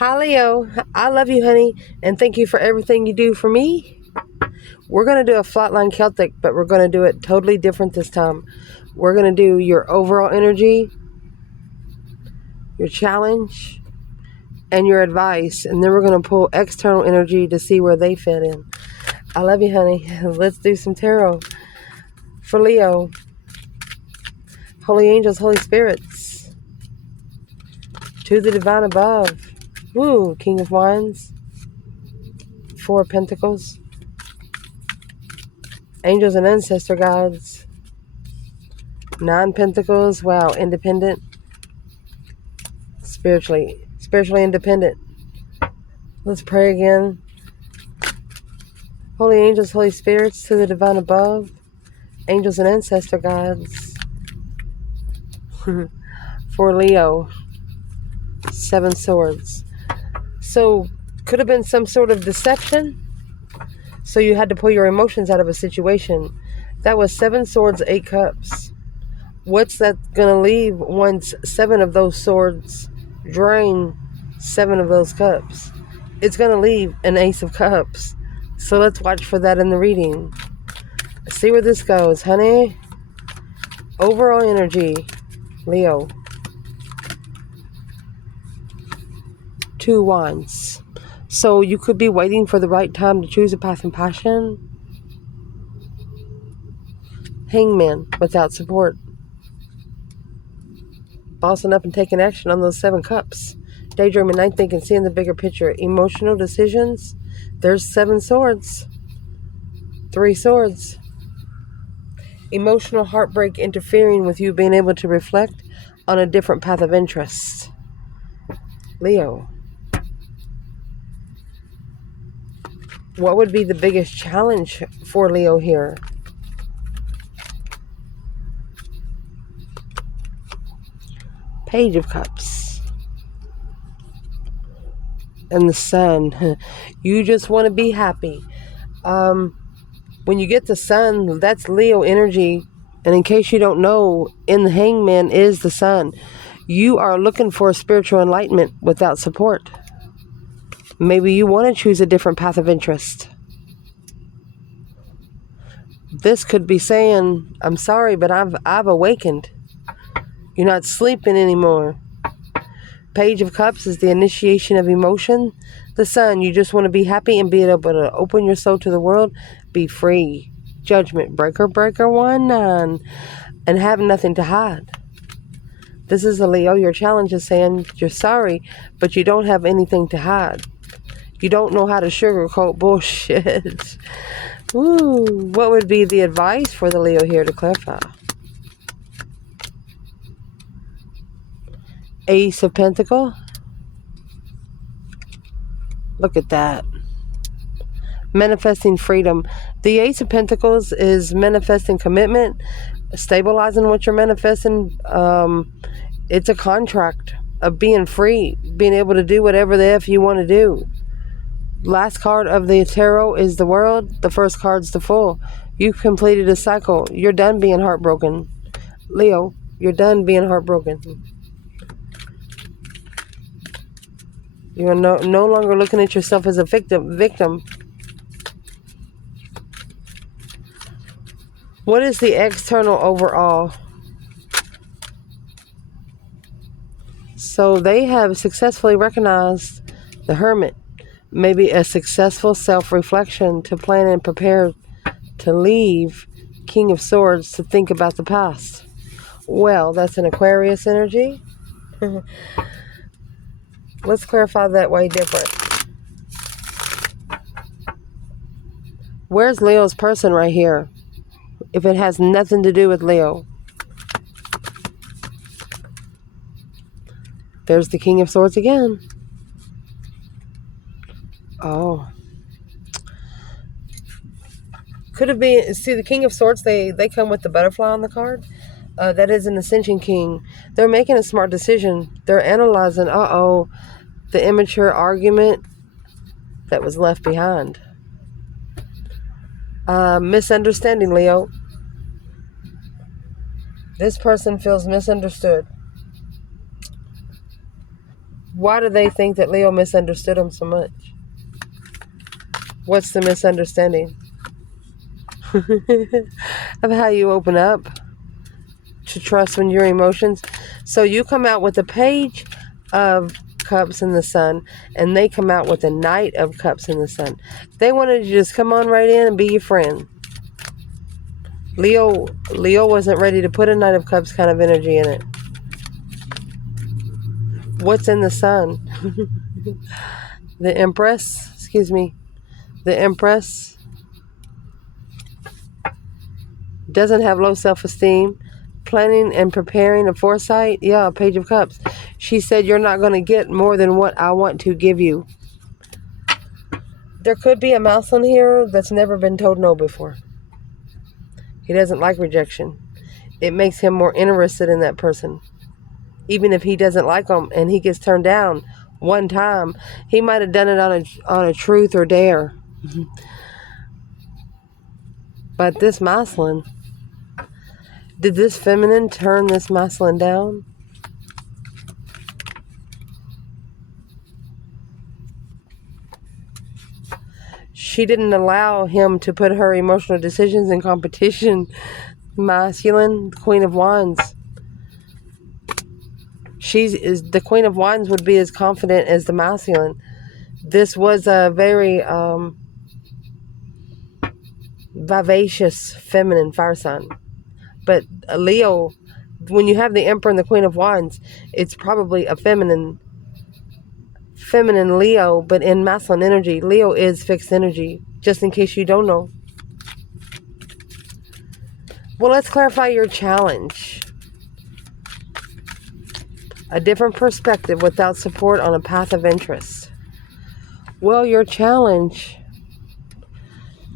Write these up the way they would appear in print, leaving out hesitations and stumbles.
Hi, Leo. I love you, honey, and thank you for everything you do for me. We're going to do a flatline Celtic, but we're going to do it totally different this time. We're going to do your overall energy, your challenge, and your advice, and then we're going to pull external energy to see where they fit in. I love you, honey. Let's do some tarot. For Leo, holy angels, holy spirits, to the divine above. Woo, King of Wands, Four of Pentacles, angels and ancestor guides, Nine Pentacles. Wow, independent, spiritually independent. Let's pray again. Holy angels, holy spirits, to the divine above, angels and ancestor guides. For Leo, Seven Swords. So, could have been some sort of deception. So you had to pull your emotions out of a situation. That was Seven Swords, Eight Cups. What's that going to leave once seven of those swords drain seven of those cups? It's going to leave an Ace of Cups. So let's watch for that in the reading. See where this goes, honey. Overall energy, Leo. Two Wands. So you could be waiting for the right time to choose a path and passion. Hangman, without support. Bossing up and taking action on those seven cups. Daydreaming, night thinking, seeing the bigger picture. Emotional decisions. There's Seven Swords. Three Swords. Emotional heartbreak interfering with you being able to reflect on a different path of interest. Leo. What would be the biggest challenge for Leo here? Page of Cups. And the Sun. You just want to be happy. When you get the Sun, that's Leo energy. And in case you don't know, in the Hangman is the Sun. You are looking for spiritual enlightenment without support. Maybe you want to choose a different path of interest. This could be saying, I'm sorry, but I've awakened. You're not sleeping anymore. Page of Cups is the initiation of emotion. The Sun, you just want to be happy and be able to open your soul to the world. Be free. Judgment, breaker, 1-9. And have nothing to hide. This is a Leo. Your challenge is saying you're sorry, but you don't have anything to hide. You don't know how to sugarcoat bullshit. Ooh, what would be the advice for the Leo here to clarify? Ace of Pentacles. Look at that. Manifesting freedom. The Ace of Pentacles is manifesting commitment, stabilizing what you're manifesting. It's a contract of being free, being able to do whatever the F you want to do. Last card of the tarot is the World. The first card's the Fool. You've completed a cycle. You're done being heartbroken. Leo, you're done being heartbroken. You're no longer looking at yourself as a victim. What is the external overall? So they have successfully recognized the Hermit. Maybe a successful self-reflection to plan and prepare to leave King of Swords to think about the past. Well, that's an Aquarius energy. Let's clarify that way different. Where's Leo's person right here? If it has nothing to do with Leo. There's the King of Swords again. Oh. Could have been, see the King of Swords, they come with the butterfly on the card. That is an Ascension King. They're making a smart decision. They're analyzing, the immature argument that was left behind. Misunderstanding, Leo. This person feels misunderstood. Why do they think that Leo misunderstood them so much? What's the misunderstanding? Of how you open up to trust in your emotions. So you come out with a Page of Cups in the Sun, and they come out with a Knight of Cups in the Sun. They wanted to just come on right in and be your friend. Leo wasn't ready to put a Knight of Cups kind of energy in it. What's in the Sun? The Empress, the Empress doesn't have low self-esteem, planning and preparing, a foresight. Yeah, a Page of Cups. She said, you're not going to get more than what I want to give you. There could be a masculine here that's never been told no before. He doesn't like rejection. It makes him more interested in that person. Even if he doesn't like them and he gets turned down one time, he might have done it on a truth or dare. But this masculine, did this feminine turn this masculine down? She didn't allow him to put her emotional decisions in competition. Masculine, Queen of Wands. The Queen of Wands would be as confident as the masculine. This was a very vivacious, feminine fire sign. But Leo, when you have the Emperor and the Queen of Wands, it's probably a feminine Leo, but in masculine energy. Leo is fixed energy, just in case you don't know. Well, let's clarify your challenge. A different perspective without support on a path of interest. Well, your challenge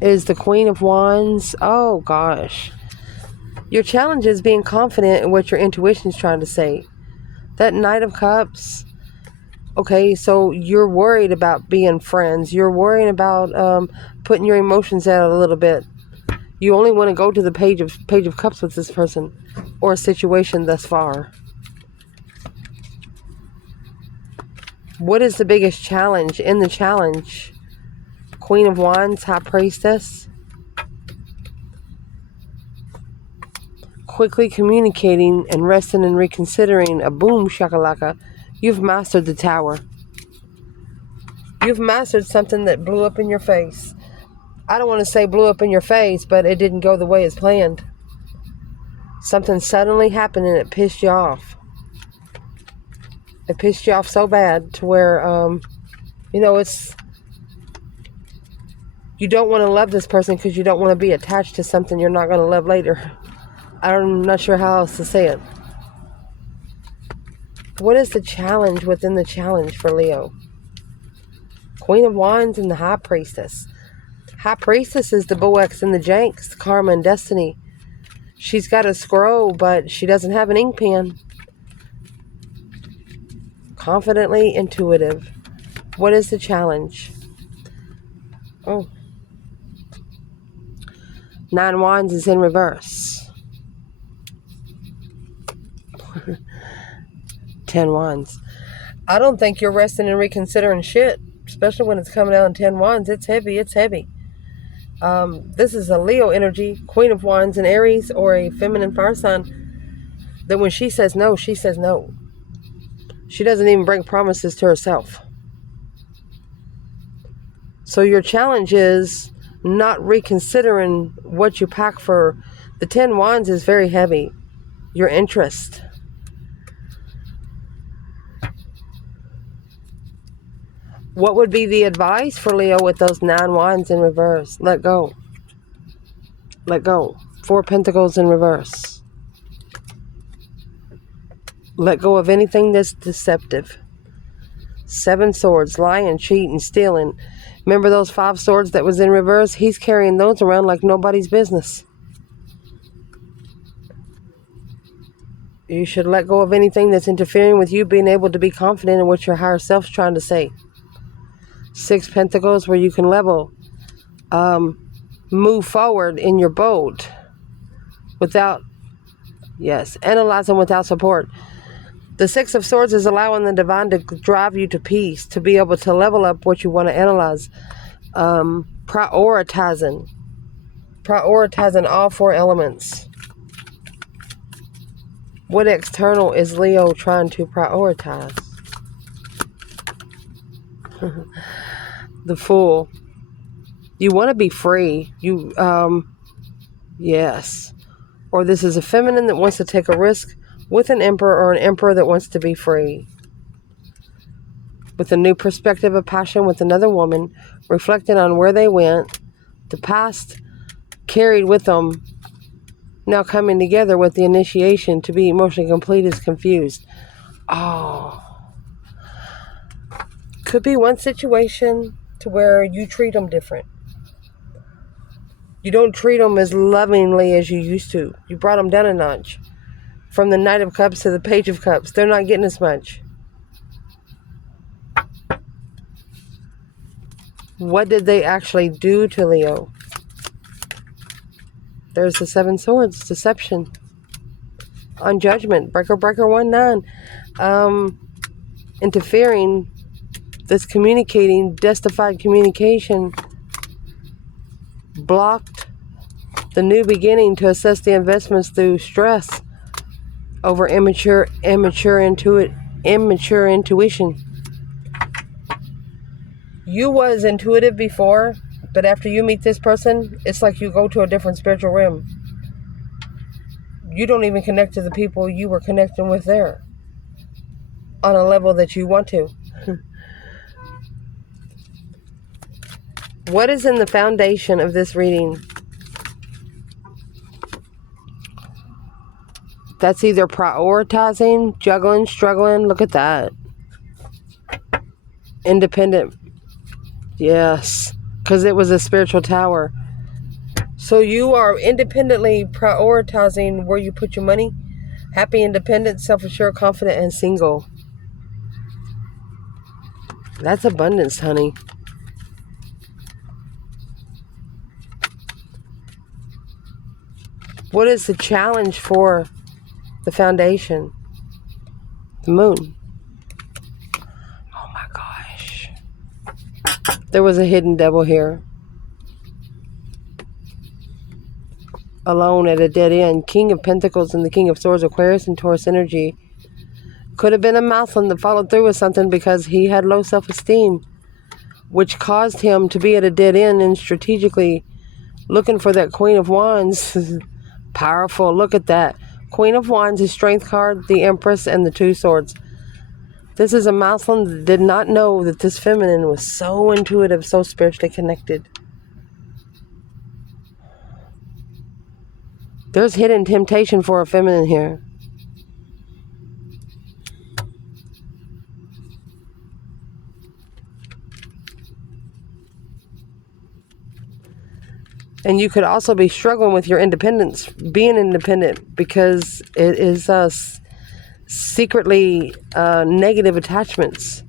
is the Queen of Wands. Oh, gosh. Your challenge is being confident in what your intuition is trying to say. That Knight of Cups. Okay, so you're worried about being friends. You're worrying about putting your emotions out a little bit. You only want to go to the Page of Cups with this person or a situation thus far. What is the biggest challenge in the challenge? Queen of Wands, High Priestess. Quickly communicating and resting and reconsidering. A boom shakalaka. You've mastered the Tower. You've mastered something that blew up in your face. I don't want to say blew up in your face, but it didn't go the way it's planned. Something suddenly happened and it pissed you off. It pissed you off so bad to where, it's... You don't want to love this person because you don't want to be attached to something you're not going to love later. I'm not sure how else to say it. What is the challenge within the challenge for Leo? Queen of Wands and the High Priestess. High Priestess is the Boex and the Janks, karma and destiny. She's got a scroll, but she doesn't have an ink pen. Confidently intuitive. What is the challenge? Oh. 9 Wands is in reverse. 10 Wands. I don't think you're resting and reconsidering shit, especially when it's coming out in 10 Wands. It's heavy. This is a Leo energy, Queen of Wands in Aries, or a feminine fire sign, that when she says no, she says no. She doesn't even break promises to herself. So your challenge is not reconsidering what you pack for. The 10 Wands is very heavy. Your interest. What would be the advice for Leo with those 9 Wands in reverse? Let go. Let go. 4 Pentacles in reverse. Let go of anything that's deceptive. 7 Swords, lying, cheating, stealing. Remember those 5 Swords that was in reverse? He's carrying those around like nobody's business. You should let go of anything that's interfering with you being able to be confident in what your higher self's trying to say. 6 Pentacles, where you can level. Move forward in your boat without, analyzing without support. The Six of Swords is allowing the divine to drive you to peace, to be able to level up what you want to analyze. Prioritizing all four elements. What external is Leo trying to prioritize? The Fool. You want to be free. Yes. Or this is a feminine that wants to take a risk with an emperor, or an emperor that wants to be free. With a new perspective of passion with another woman, reflecting on where they went, the past carried with them, now coming together with the initiation to be emotionally complete is confused. Oh. Could be one situation to where you treat them different. You don't treat them as lovingly as you used to. You brought them down a notch. From the Knight of Cups to the Page of Cups, they're not getting as much. What did they actually do to Leo? There's the Seven Swords, deception. On Judgment, breaker 1-9. Interfering, this communicating, justified communication, blocked the new beginning to assess the investments through stress over immature intuition. You was intuitive before, but after you meet this person, it's like you go to a different spiritual realm. You don't even connect to the people you were connecting with there on a level that you want to. What is in the foundation of this reading? That's either prioritizing, juggling, struggling. Look at that. Independent. Yes, because it was a spiritual tower. So you are independently prioritizing where you put your money. Happy, independent, self-assured, confident, and single. That's abundance, honey. What is the challenge for the foundation? The Moon. Oh my gosh. There was a hidden devil here. Alone at a dead end. King of Pentacles and the King of Swords, Aquarius and Taurus energy. Could have been a mouthful that followed through with something because he had low self-esteem, which caused him to be at a dead end and strategically looking for that Queen of Wands. Powerful. Look at that. Queen of Wands, his strength card, the Empress, and the Two Swords. This is a mouthful that did not know that this feminine was so intuitive, so spiritually connected. There's hidden temptation for a feminine here. And you could also be struggling with your independence, being independent, because it is secretly negative attachments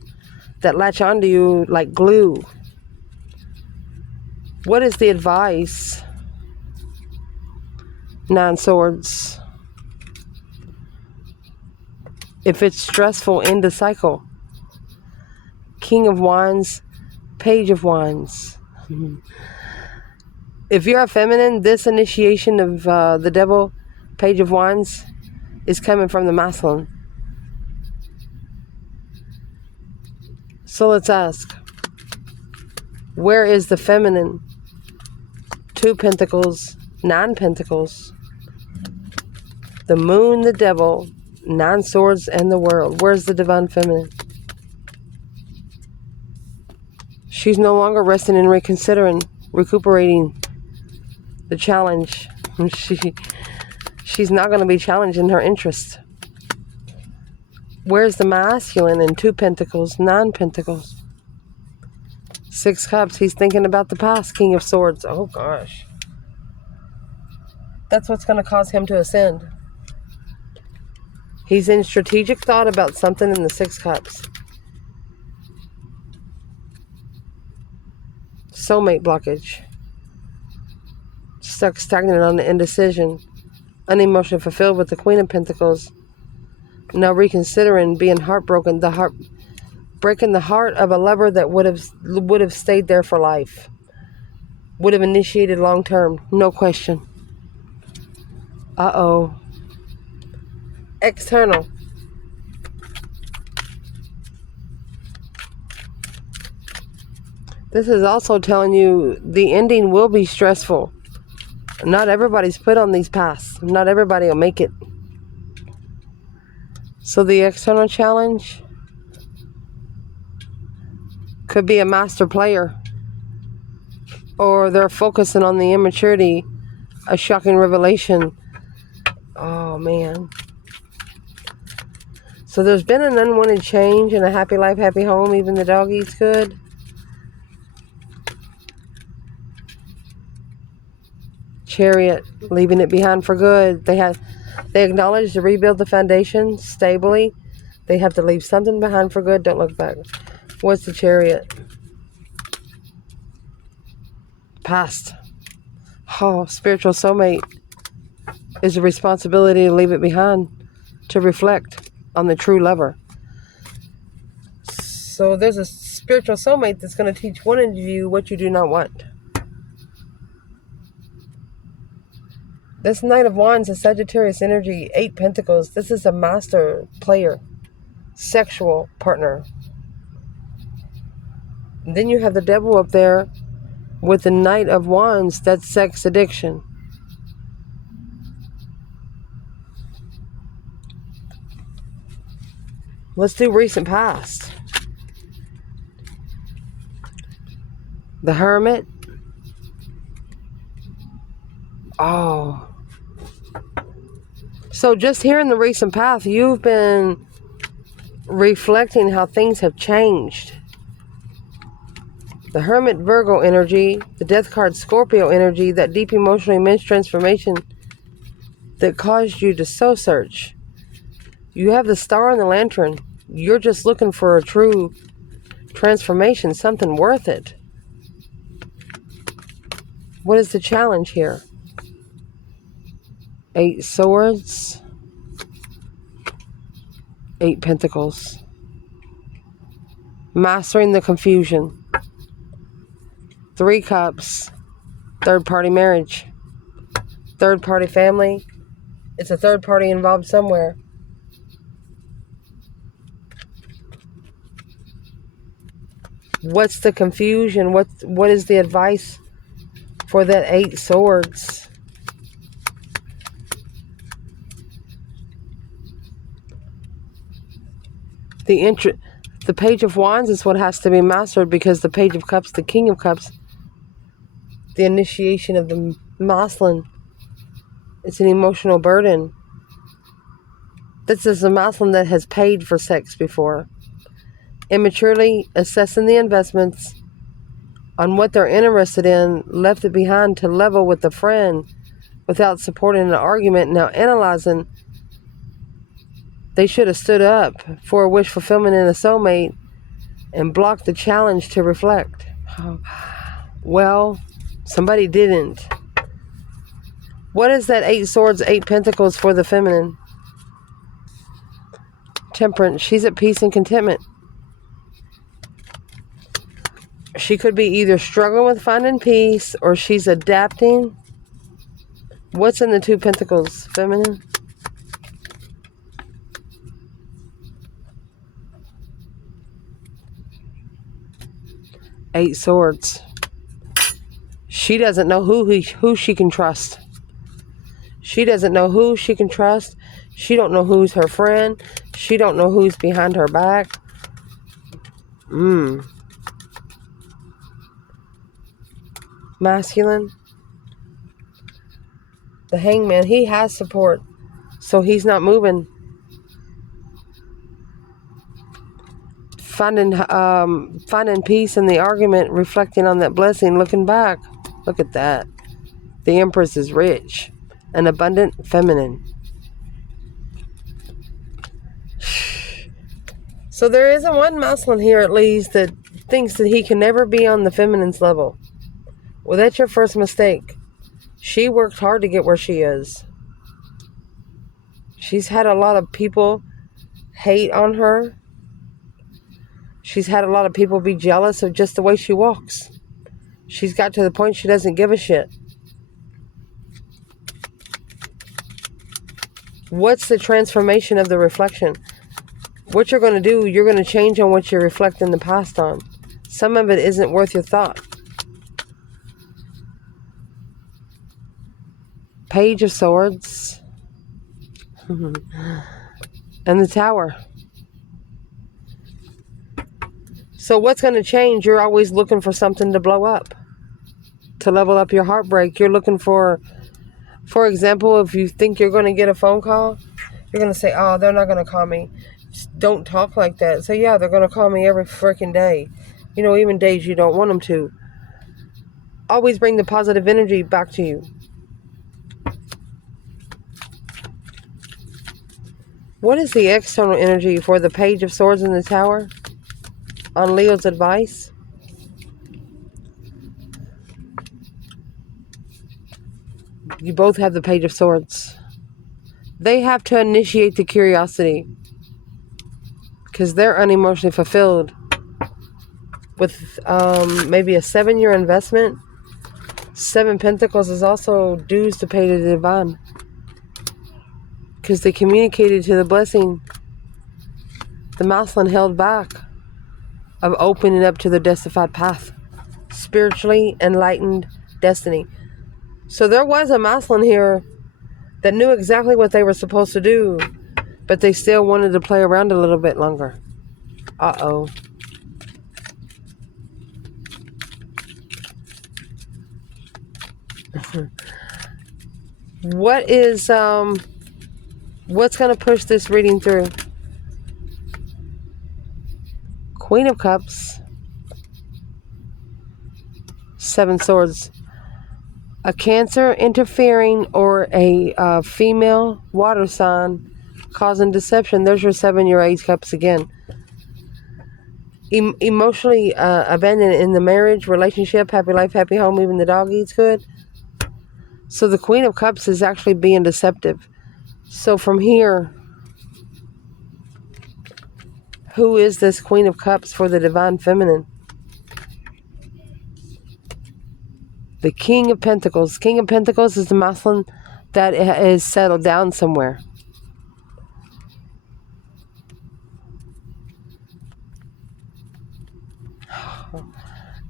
that latch onto you like glue. What is the advice? 9 Swords. If it's stressful, end the cycle. King of Wands, Page of Wands. If you're a feminine, this initiation of the devil, Page of Wands, is coming from the masculine. So let's ask, where is the feminine? 2 Pentacles, 9 Pentacles. The Moon, the devil, 9 Swords, and the World. Where's the divine feminine? She's no longer resting and reconsidering, recuperating the challenge. She's not going to be challenging her interest. Where's the masculine in 2 Pentacles, 9 Pentacles? 6 Cups. He's thinking about the past. King of Swords. Oh gosh. That's what's going to cause him to ascend. He's in strategic thought about something in the 6 Cups. Soulmate blockage. Stuck stagnant on the indecision. Unemotionally fulfilled with the Queen of Pentacles. Now reconsidering, being heartbroken, breaking the heart of a lover that would have stayed there for life, would have initiated long term, no question. External. This is also telling you the ending will be stressful. Not everybody's put on these paths. Not everybody will make it. So the external challenge could be a master player, or they're focusing on the immaturity, a shocking revelation. Oh man. So there's been an unwanted change in a happy life, happy home. Even the dog eats good. Chariot, leaving it behind for good. They acknowledge to rebuild the foundation stably. They have to leave something behind for good. Don't look back. What's the Chariot? Past. Oh, spiritual soulmate is a responsibility to leave it behind, to reflect on the true lover. So there's a spiritual soulmate that's going to teach one of you what you do not want. This Knight of Wands is Sagittarius energy, 8 Pentacles. This is a master player, sexual partner. And then you have the Devil up there with the Knight of Wands, that's sex addiction. Let's do recent past. The Hermit. Oh. So just here in the recent past, you've been reflecting how things have changed. The Hermit, Virgo energy, the Death card, Scorpio energy, that deep emotional immense transformation that caused you to soul search. You have the Star and the Lantern. You're just looking for a true transformation, something worth it. What is the challenge here? 8 Swords, 8 Pentacles. Mastering the confusion. 3 Cups, third party marriage, third party family. It's a third party involved somewhere. What's the confusion? What is the advice for that 8 Swords? The Page of Wands is what has to be mastered, because the Page of Cups, the King of Cups, the initiation of the masculine, it's an emotional burden. This is a masculine that has paid for sex before. Immaturely assessing the investments on what they're interested in, left it behind to level with a friend without supporting an argument. Now analyzing, they should have stood up for a wish fulfillment in a soulmate and blocked the challenge to reflect. Well, somebody didn't. What is that 8 Swords, 8 Pentacles for the feminine? Temperance. She's at peace and contentment. She could be either struggling with finding peace or she's adapting. What's in the 2 Pentacles, feminine? Eight Swords. She doesn't know who she can trust. She doesn't know who she can trust. She don't know who's her friend. She don't know who's behind her back. Masculine. The Hangman, he has support, so he's not moving. Finding peace in the argument, reflecting on that blessing, looking back. Look at that. The Empress is rich, an abundant feminine. So there isn't one masculine here, at least, that thinks that he can never be on the feminine's level. Well, that's your first mistake. She worked hard to get where she is. She's had a lot of people hate on her. She's had a lot of people be jealous of just the way she walks. She's got to the point she doesn't give a shit. What's the transformation of the reflection? What you're going to do, you're going to change on what you reflect in the past on. Some of it isn't worth your thought. Page of Swords. And the Tower. So what's going to change? You're always looking for something to blow up. To level up your heartbreak. You're looking for example, if you think you're going to get a phone call, you're going to say, oh, they're not going to call me. Just don't talk like that. Say, yeah, they're going to call me every freaking day. You know, even days you don't want them to. Always bring the positive energy back to you. What is the external energy for the Page of Swords in the Tower on Leo's advice? You both have the Page of Swords. They have to initiate the curiosity because they're unemotionally fulfilled with maybe a 7-year investment. 7 Pentacles is also dues to pay to the divine because they communicated to the blessing. The masculine held back of opening up to the destified path. Spiritually enlightened destiny. So there was a masculine here that knew exactly what they were supposed to do, but they still wanted to play around a little bit longer. Uh-oh. What is, what's going to push this reading through? Queen of Cups. 7 Swords. A Cancer interfering or a female water sign causing deception. There's your 7-year Ace Cups again. Emotionally abandoned in the marriage, relationship, happy life, happy home, even the dog eats good. So the Queen of Cups is actually being deceptive. So from here, who is this Queen of Cups for the Divine Feminine? The King of Pentacles. King of Pentacles is the masculine that is settled down somewhere.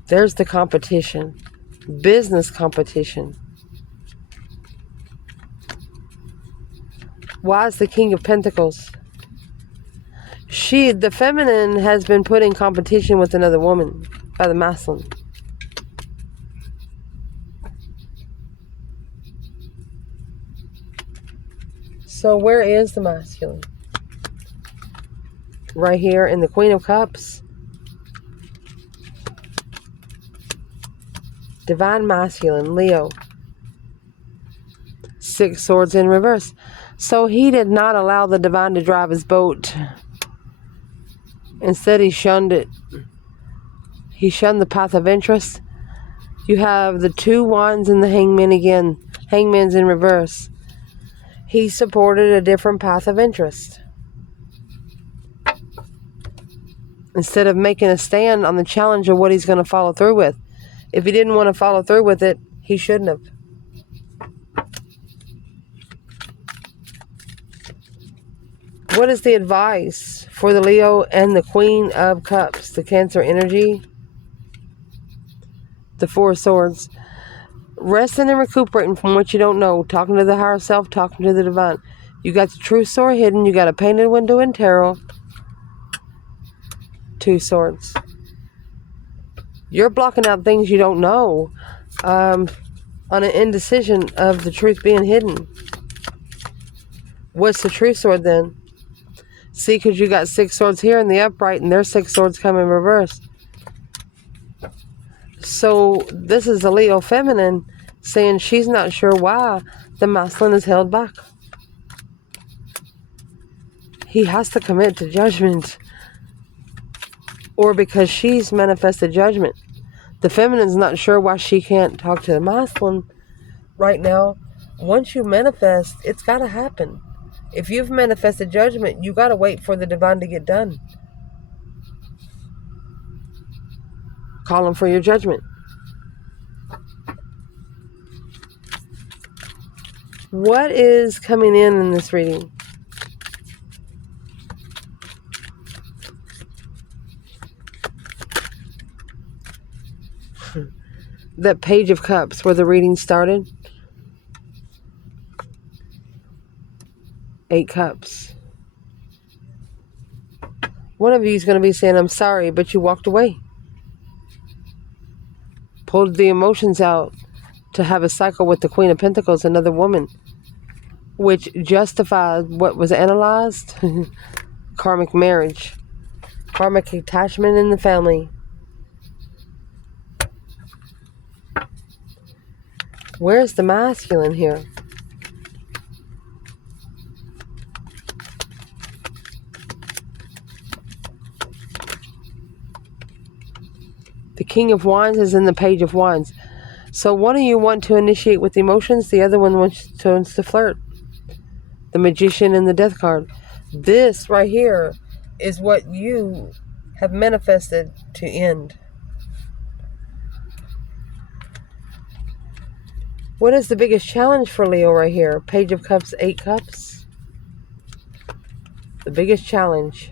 There's the competition. Business competition. Why is the King of Pentacles? The feminine has been put in competition with another woman by the masculine. So where is the masculine? Right here in the Queen of Cups. Divine Masculine, Leo. 6 Swords in reverse. So he did not allow the divine to drive his boat. Instead, he shunned it. He shunned the path of interest. You have the 2 Wands and the Hangman again. Hangman's in reverse. He supported a different path of interest. Instead of making a stand on the challenge of what he's going to follow through with. If he didn't want to follow through with it, he shouldn't have. What is the advice for the Leo and the Queen of Cups? The Cancer energy. The 4 Swords. Resting and recuperating from what you don't know. Talking to the higher self. Talking to the divine. You got the true sword hidden. You got a painted window in tarot. 2 Swords. You're blocking out things you don't know. On an indecision of the truth being hidden. What's the true sword then? See, because you got 6 swords here in the upright, and there's 6 swords come in reverse. So this is a Leo feminine saying she's not sure why the masculine is held back. He has to commit to judgment. Or because she's manifested judgment. The feminine's not sure why she can't talk to the masculine right now. Once you manifest, it's got to happen. If you've manifested judgment, you got to wait for the divine to get done. Call him for your judgment. What is coming in this reading? That Page of Cups where the reading started. 8 Cups. One of you is going to be saying, I'm sorry, but you walked away. Pulled the emotions out to have a cycle with the Queen of Pentacles, another woman, which justified what was analyzed. Karmic marriage. Karmic attachment in the family. Where's the masculine here? The King of Wands is in the Page of Wands. So one of you want to initiate with emotions, the other one wants to flirt. The Magician and the Death card. This right here is what you have manifested to end. What is the biggest challenge for Leo right here? Page of Cups, 8 Cups. The biggest challenge.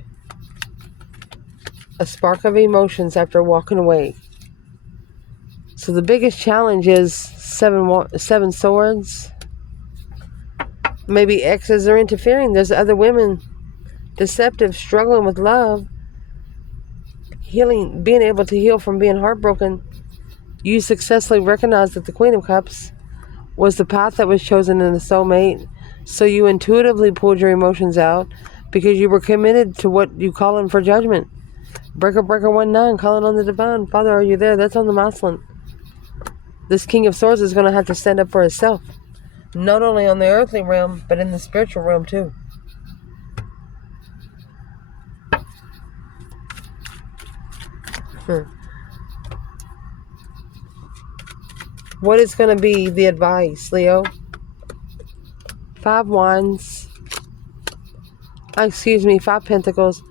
A spark of emotions after walking away. So the biggest challenge is 7 swords. Maybe exes are interfering. There's other women, deceptive, struggling with love. Healing, being able to heal from being heartbroken. You successfully recognized that the Queen of Cups was the path that was chosen in the soulmate. So you intuitively pulled your emotions out because you were committed to what you call in for judgment. Breaker 19, calling on the divine. Father, are you there? That's on the masculine. This King of Swords is going to have to stand up for himself. Not only on the earthly realm, but in the spiritual realm too. What is going to be the advice, Leo? 5 Wands. 5 Pentacles.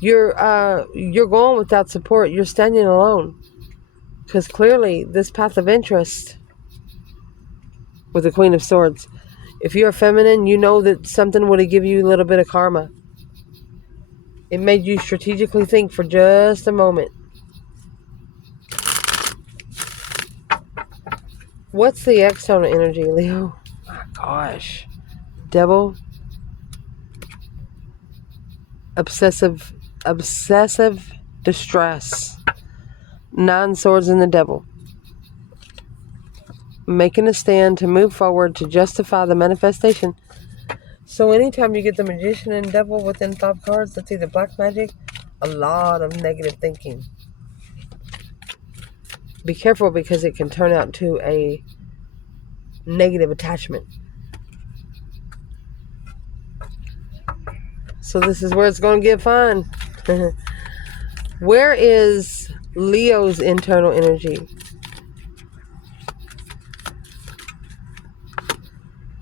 You're going without support. You're standing alone. Because clearly, this path of interest with the Queen of Swords. If you're feminine, you know that something would have given you a little bit of karma. It made you strategically think for just a moment. What's the external energy, Leo? My gosh. Devil. Obsessive distress. 9 swords in the devil. Making a stand to move forward to justify the manifestation. So anytime you get the Magician and Devil within 5 cards, that's either black magic, a lot of negative thinking. Be careful because it can turn out to a negative attachment. So this is where it's going to get fun. Where is Leo's internal energy?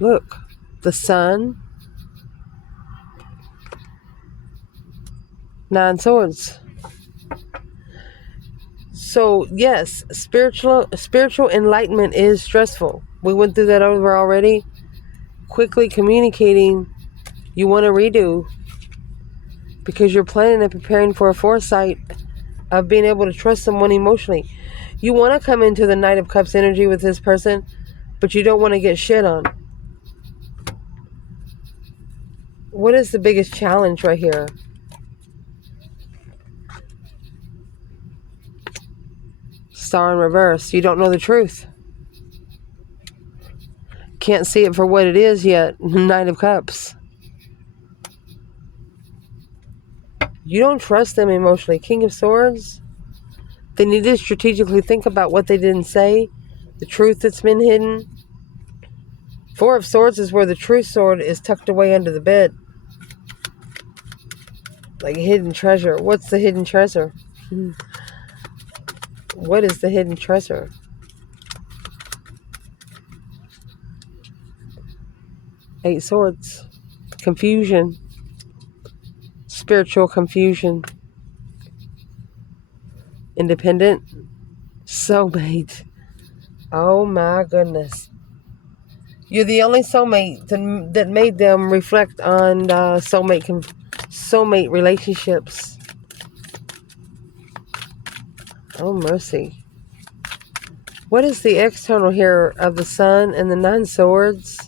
Look, the Sun. 9 swords. So yes, spiritual enlightenment is stressful. We went through that over already. Quickly communicating you want to redo because you're planning and preparing for a foresight of being able to trust someone emotionally. You want to come into the Knight of Cups energy with this person, but you don't want to get shit on. What is the biggest challenge right here? Star in reverse. You don't know the truth. Can't see it for what it is yet. Knight of Cups. You don't trust them emotionally. King of Swords. They need to strategically think about what they didn't say. The truth that's been hidden. 4 of Swords is where the true sword is tucked away under the bed. Like a hidden treasure. What's the hidden treasure? What is the hidden treasure? Eight Swords. confusion, spiritual confusion, independent, soulmate. Oh my goodness. You're the only soulmate that made them reflect on soulmate relationships. Oh, mercy. What is the external here of the Sun and the 9 Swords?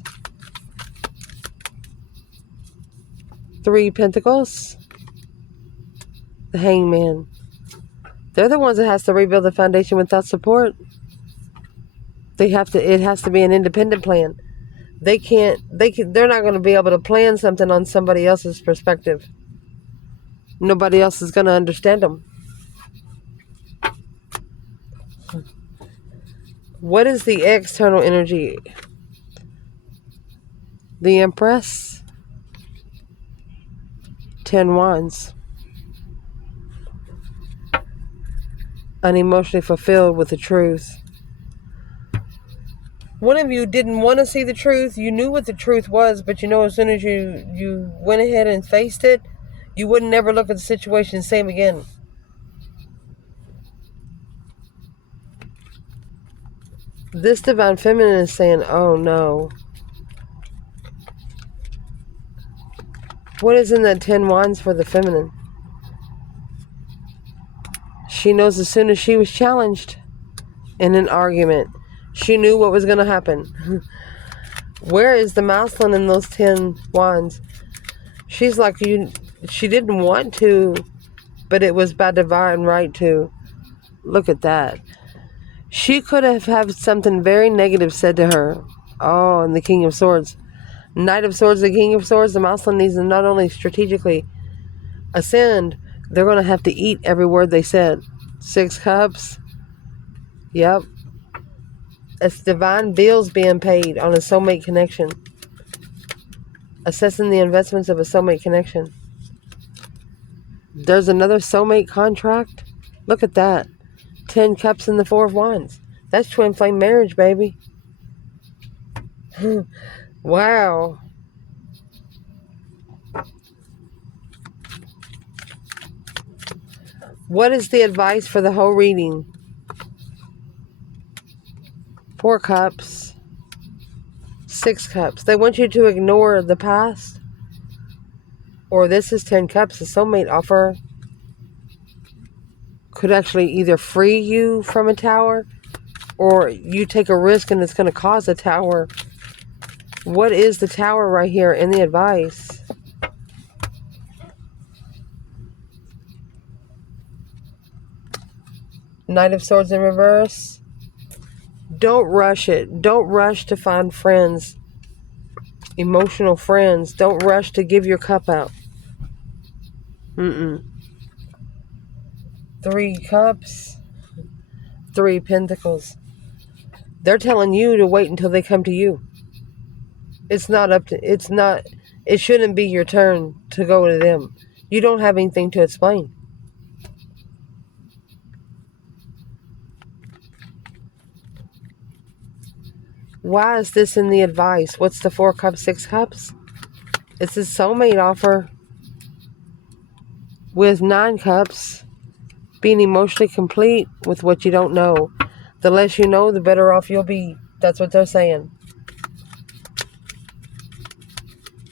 3 Pentacles. The Hangman. They're the ones that has to rebuild the foundation without support. It has to be an independent plan. They're not going to be able to plan something on somebody else's perspective. Nobody else is going to understand them. What is the external energy? The Empress. 10 Wands. Unemotionally fulfilled with the truth. One of you didn't want to see the truth. You knew what the truth was, but as soon as you went ahead and faced it, you wouldn't never look at the situation the same again. This divine feminine is saying, oh no. What is in that 10 Wands for the feminine? She knows as soon as she was challenged in an argument, she knew what was going to happen. Where is the masculine in those 10 Wands? She's like, she didn't want to, but it was by divine right to. Look at that. She could have had something very negative said to her. Oh, and the King of Swords. Knight of Swords, the King of Swords, the masculine needs to not only strategically ascend, they're going to have to eat every word they said. 6 Cups. Yep. It's divine bills being paid on a soulmate connection. Assessing the investments of a soulmate connection. There's another soulmate contract. Look at that. 10 Cups and the 4 of Wands. That's twin flame marriage, baby. Wow. What is the advice for the whole reading? 4 Cups. 6 Cups. They want you to ignore the past. Or this is 10 Cups. The soulmate offer could actually either free you from a tower, or you take a risk and it's going to cause a tower. What is the tower right here in the advice? Knight of Swords in reverse. Don't rush it. Don't rush to find friends. Emotional friends. Don't rush to give your cup out. 3 Cups. 3 Pentacles. They're telling you to wait until they come to you. It shouldn't be your turn to go to them. You don't have anything to explain. Why is this in the advice? What's the 4 Cups, 6 Cups? It's a soulmate offer with 9 Cups, being emotionally complete with what you don't know. The less you know, the better off you'll be. That's what they're saying.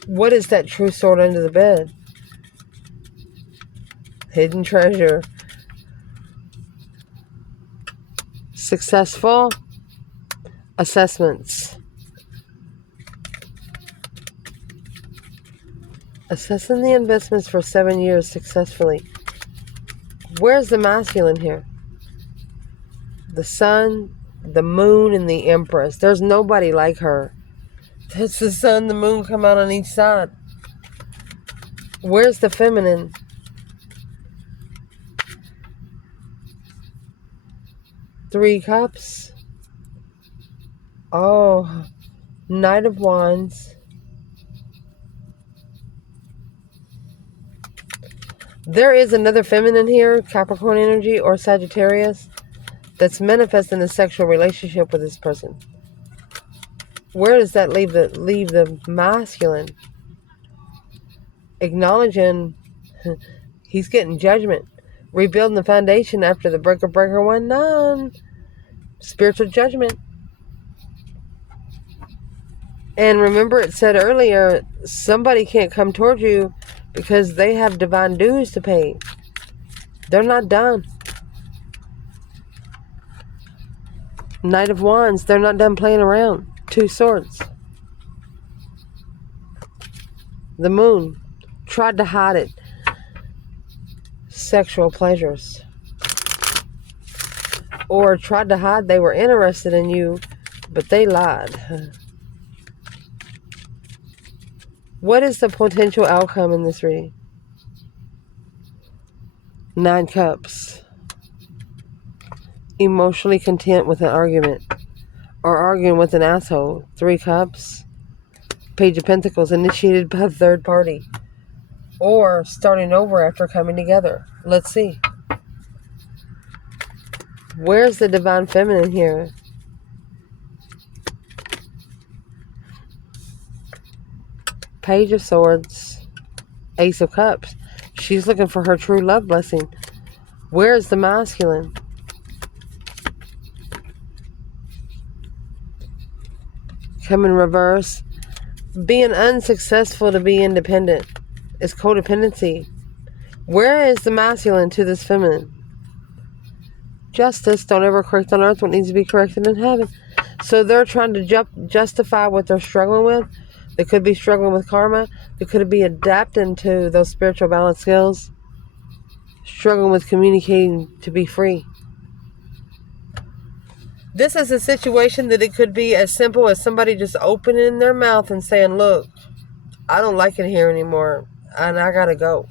What is that true sword under the bed? Hidden treasure. Successful assessments. Assessing the investments for 7 years successfully. Where's the masculine here? The Sun, the Moon, and the Empress. There's nobody like her. That's the Sun, the Moon come out on each side. Where's the feminine? Three Cups. Oh, Knight of Wands. There is another feminine here, Capricorn energy or Sagittarius, that's manifesting a sexual relationship with this person. Where does that leave the masculine? acknowledging he's getting judgment. Rebuilding the foundation after the breaker 1-9. Spiritual judgment. And remember, it said earlier, somebody can't come towards you because they have divine dues to pay. They're not done. Knight of Wands, they're not done playing around. 2 Swords. The Moon, tried to hide it. Sexual pleasures. Or tried to hide they were interested in you, but they lied. What is the potential outcome in this reading? 9 Cups. Emotionally content with an argument. Or arguing with an asshole. 3 Cups. Page of Pentacles, initiated by a third party. Or starting over after coming together. Let's see. Where's the divine feminine here? Page of Swords. Ace of Cups. She's looking for her true love blessing. Where's the masculine? Come in reverse. Being unsuccessful to be independent is codependency. Where is the masculine to this feminine? Justice. Don't ever correct on earth what needs to be corrected in heaven. So they're trying to justify what they're struggling with. They could be struggling with karma. They could be adapting to those spiritual balance skills. Struggling with communicating to be free. This is a situation that it could be as simple as somebody just opening their mouth and saying, look, I don't like it here anymore, and I gotta go.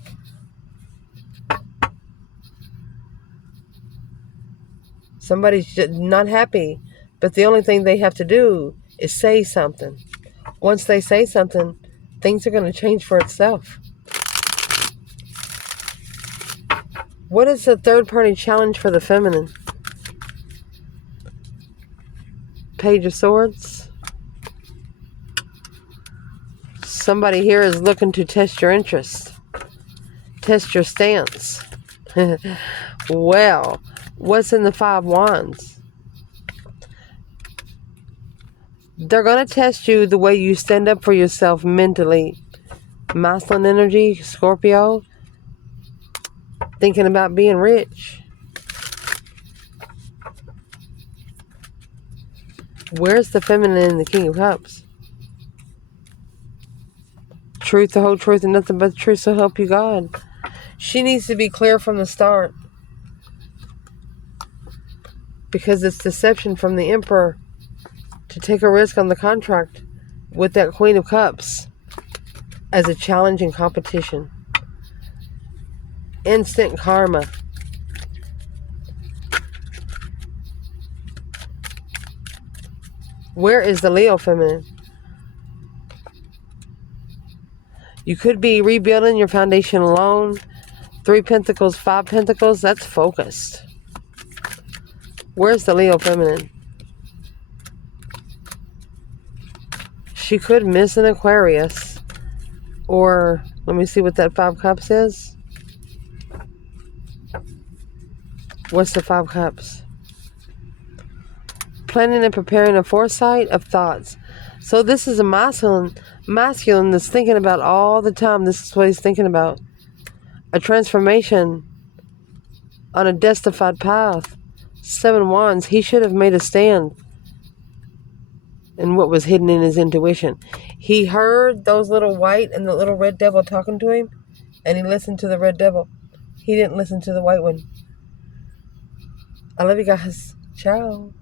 Somebody's just not happy, but the only thing they have to do is say something. Once they say something, things are going to change for itself. What is the third party challenge for the feminine? Page of Swords. Somebody here is looking to test your interest. Test your stance. Well, what's in the 5 Wands? They're going to test you the way you stand up for yourself mentally. Masculine energy, Scorpio. Thinking about being rich. Where's the feminine in the King of Cups? Truth, the whole truth, and nothing but the truth, so help you God. She needs to be clear from the start. Because it's deception from the Emperor to take a risk on the contract with that Queen of Cups as a challenge and competition. Instant karma. Where is the Leo feminine? You could be rebuilding your foundation alone. 3 Pentacles, 5 Pentacles, that's focused. Where's the Leo feminine? She could miss an Aquarius. Or, let me see what that 5 Cups is. What's the 5 Cups? Planning and preparing a foresight of thoughts. So this is a masculine that's thinking about all the time. This is what he's thinking about. A transformation on a destified path. 7 Wands. He should have made a stand in what was hidden in his intuition. He heard those little white and the little red devil talking to him, and he listened to the red devil. He didn't listen to the white one. I love you guys. Ciao.